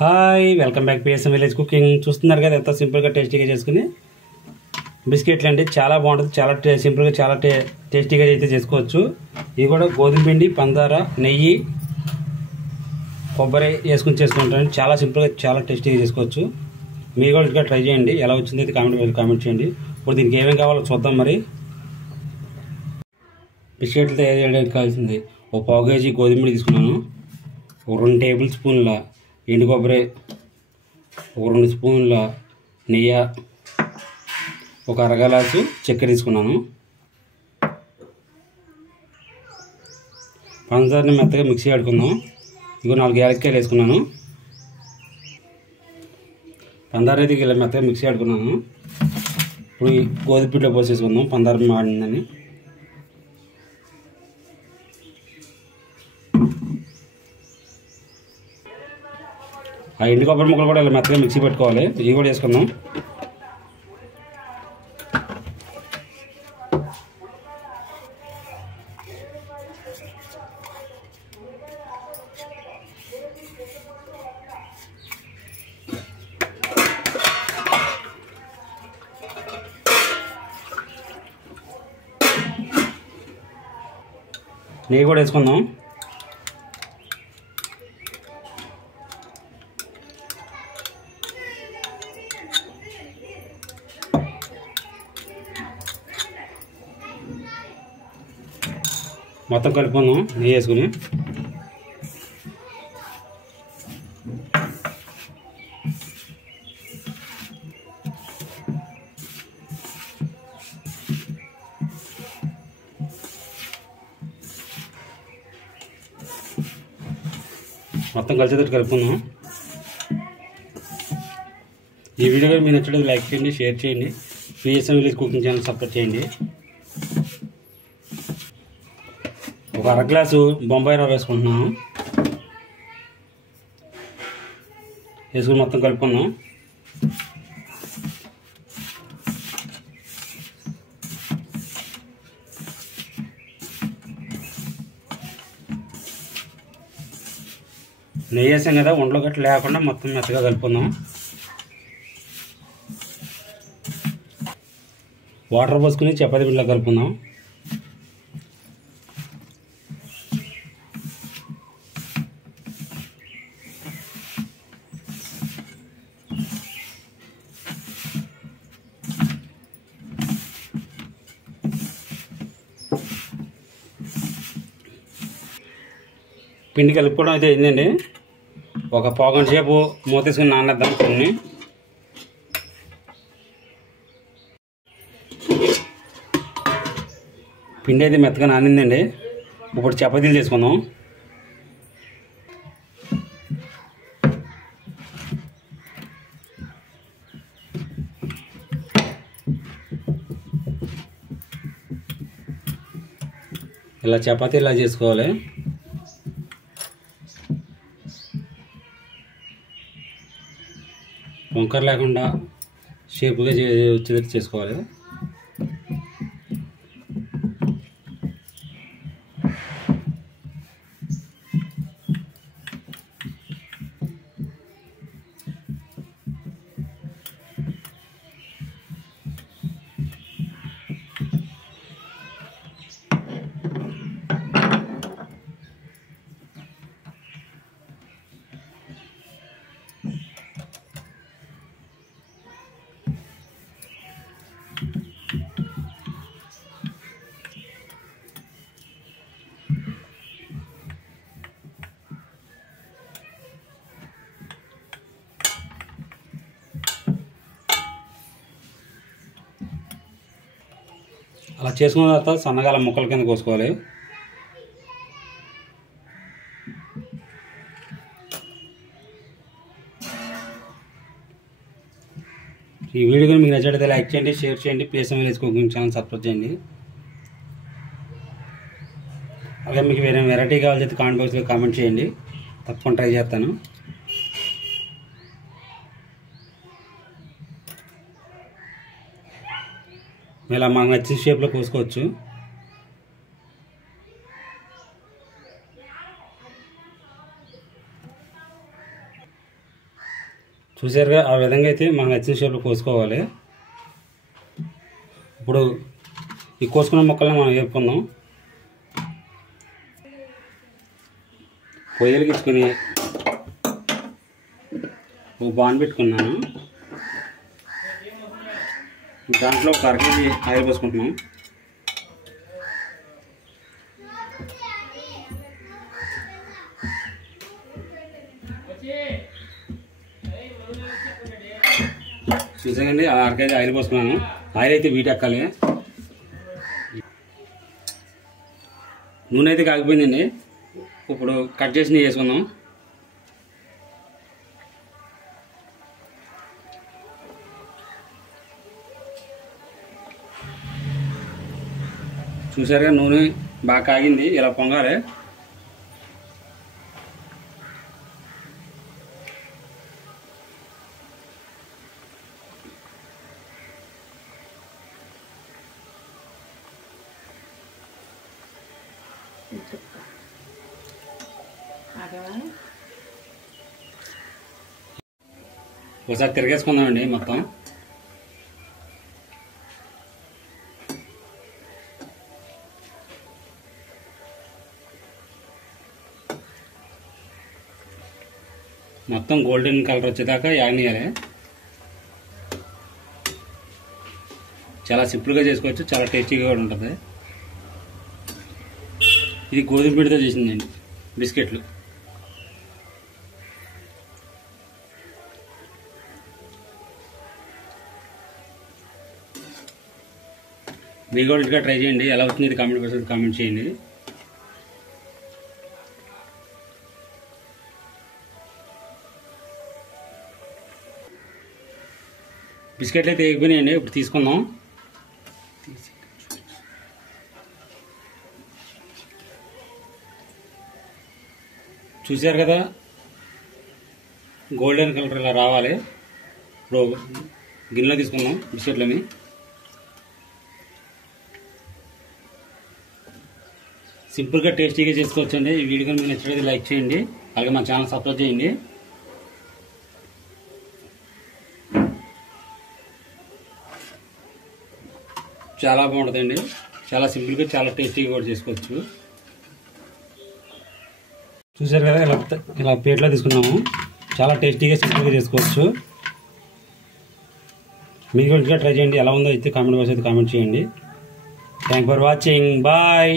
Hi welcome back PSM village cooking. చూస్తున్నారు కదా ఎంత సింపుల్గా టేస్టీగా చేసుకుని బిస్కెట్లు అండి. చాలా బాగుంటుంది, చాలా సింపుల్గా చాలా టేస్టీగా అయితే చేసుకోవచ్చు. ఇవి కూడా గోధుమ పిండి, పందార, నెయ్యి, కొబ్బరి వేసుకుని చేసుకుంటాను. చాలా సింపుల్గా చాలా టేస్టీగా చేసుకోవచ్చు. మీరు కూడా ఇంకా ట్రై చేయండి. ఎలా వచ్చింది అయితే కామెంట్ చేయండి. ఇప్పుడు దీనికి ఏమేమి కావాలో చూద్దాం. మరి బిస్కెట్లు తయారు చేయడానికి కావాల్సింది ఒక పావు కేజీ గోధుమ పిండి తీసుకున్నాను, ఒక 2 టేబుల్ స్పూన్ల ఎండు కొబ్బరి, ఒక 2 స్పూన్ల నెయ్యి, ఒక అరగలాసు చక్కెర తీసుకున్నాను. పంచదారని మెత్తగా మిక్సీ ఆడుకుందాం. ఇగో 4 యాలక్కాయలు వేసుకున్నాను. పంచదార అయితే ఇలా మెత్తగా మిక్సీ ఆడుకున్నాను. ఇప్పుడు ఈ గోధుమ పిండిలో పోసేసుకుందాం. పంచదార మాడిందని ఆ ఎండు కొబ్బరి ముక్కలు కూడా ఇలా మెత్తగా మిక్సీ పెట్టుకోవాలి. ఇవి కూడా వేసుకుందాం. నెయ్యి కూడా వేసుకుందాం. మొత్తం కలుపుకుందాం నెయ్యి వేసుకుని. మొత్తం కలిసేటట్టు కలుపుకుందాం. ఈ వీడియో మీరు నచ్చినట్లయితే లైక్ చేయండి, షేర్ చేయండి. PSM village cooking channel subscribe చేయండి. ఒక 1/2 గ్లాసు బొంబాయి రవ్వ వేసుకుంటున్నాను. వేసుకుని మొత్తం కలుపుకుందాం. నెయ్యి వేసాం కదా, ఒంట్లో గట్ట లేకుండా మొత్తం మెత్తగా కలుపుకుందాం. వాటర్ పోసుకుని చపాతీ పిండిలో కలుపుకుందాం. పిండి కలుపుకోవడం అయితే అయిందండి. ఒక పావు గంట సేపు మూత తీసుకుని నానేద్దాం కొన్ని. పిండి అయితే మెత్తగా నానిందండి. ఇప్పుడు చపాతీలు చేసుకుందాం. ఇలా చపాతీ ఇలా చేసుకోవాలి. వంకర లేకుండా షేపుగా వచ్చేటట్టు చేసుకోవాలి. అలా చేసుకున్న తర్వాత సన్నగా ముక్కల కింద కోసుకోవాలి. ఈ వీడియో మీకు నచ్చినట్లయితే లైక్ చేయండి, షేర్ చేయండి. PSM village cooking channel subscribe చేయండి. అలాగే మీకు వేరే వెరైటీ కావాల్సి కామెంట్ బాక్స్లో కామెంట్ చేయండి. తప్పకుండా ట్రై చేస్తాను. ఇలా మనకు నచ్చిన షేప్లో కోసుకోవచ్చు. చూసారుగా, ఆ విధంగా అయితే మనకు నచ్చిన షేప్లో కోసుకోవాలి. ఇప్పుడు ఈ కోసుకున్న ముక్కల్ని మనం వేపుకుందాం. పొయ్యలు గిచ్చుకొని ఒక బాన్ పెట్టుకున్నాను. దాంట్లో ఒక 1/2 కేజీ ఆయిల్ పోసుకుంటున్నాం. చూసాకండి, 1/2 కేజీ ఆయిల్ పోసుకున్నాను. ఆయిల్ అయితే వీటెక్కాలి. నూనె అయితే కాగిపోయిందండి. ఇప్పుడు కట్ చేసి నెయ్యి వేసుకుందాం. చూసారుగా, నూనె బాగా కాగింది. ఇలా పొంగాలి. ఒకసారి తిరిగేసుకుందామండి మొత్తం. మొత్తం గోల్డెన్ కలర్ వచ్చేదాకా యాగనియాలి. చాలా సింపుల్గా చేసుకోవచ్చు, చాలా టేస్టీగా కూడా ఉంటుంది. ఇది గోధుమ పిండితో చేసిందండి బిస్కెట్లు. మీరు కూడా ఇంటిగా ట్రై చేయండి. ఎలా అవుతుంది ఇది కామెంట్ చేయండి. బిస్కెట్లు అయితే ఎగిపోయినాయండి. ఇప్పుడు తీసుకుందాం. చూసారు కదా, గోల్డెన్ కలర్ ఇలా రావాలి. ఇప్పుడు గిన్నెలో తీసుకుందాం బిస్కెట్లని. సింపుల్గా టేస్టీగా చేసుకోవచ్చండి. ఈ వీడియో మీకు నచ్చినట్లయితే లైక్ చేయండి. అలాగే మా ఛానల్ సబ్స్క్రైబ్ చేయండి. చాలా బాగుంటుందండి. చాలా సింపుల్గా, చాలా టేస్టీగా కూడా చేసుకోవచ్చు. చూసారు కదా, ఇలా ప్లేట్లో తీసుకున్నాము. చాలా టేస్టీగా, సింపుల్గా చేసుకోవచ్చు. మీరు కూడా ట్రై చేయండి. ఎలా ఉందో అయితే కామెంట్ బాక్స్ అయితే కామెంట్ చేయండి. Thank for watching. బాయ్.